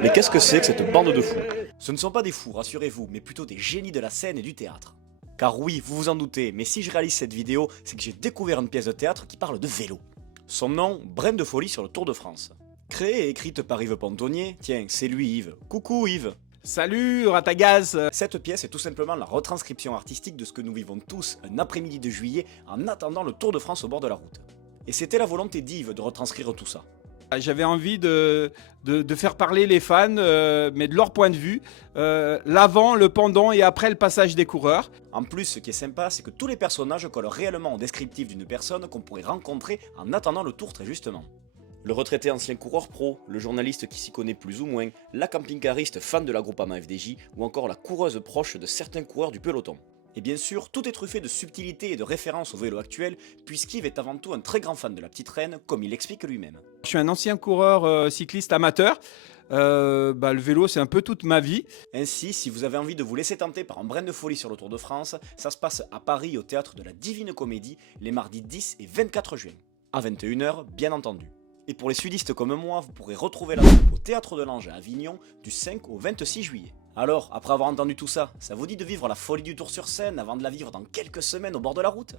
Mais qu'est-ce que c'est que cette bande de fous? Ce ne sont pas des fous, rassurez-vous, mais plutôt des génies de la scène et du théâtre. Car oui, vous vous en doutez, mais si je réalise cette vidéo, c'est que j'ai découvert une pièce de théâtre qui parle de vélo. Son nom, Brin de folie sur le Tour de France. Créée et écrite par Yves Pontonnier, tiens, c'est lui Yves. Coucou Yves. Salut Ratagaz. Cette pièce est tout simplement la retranscription artistique de ce que nous vivons tous un après-midi de juillet en attendant le Tour de France au bord de la route. Et c'était la volonté d'Yves de retranscrire tout ça. J'avais envie de faire parler les fans, mais de leur point de vue, l'avant, le pendant et après le passage des coureurs. En plus, ce qui est sympa, c'est que tous les personnages collent réellement au descriptif d'une personne qu'on pourrait rencontrer en attendant le tour très justement. Le retraité ancien coureur pro, le journaliste qui s'y connaît plus ou moins, la camping-cariste fan de la Groupama FDJ ou encore la coureuse proche de certains coureurs du peloton. Et bien sûr, tout est truffé de subtilité et de références au vélo actuel, puisqu'Yves est avant tout un très grand fan de la petite reine, comme il l'explique lui-même. Je suis un ancien coureur cycliste amateur. Le vélo, c'est un peu toute ma vie. Ainsi, si vous avez envie de vous laisser tenter par un brin de folie sur le Tour de France, ça se passe à Paris au théâtre de la Divine Comédie les mardis 10 et 24 juin, à 21 h bien entendu. Et pour les sudistes comme moi, vous pourrez retrouver la troupe au Théâtre de l'Ange à Avignon du 5 au 26 juillet. Alors, après avoir entendu tout ça, ça vous dit de vivre la folie du Tour sur scène avant de la vivre dans quelques semaines au bord de la route ?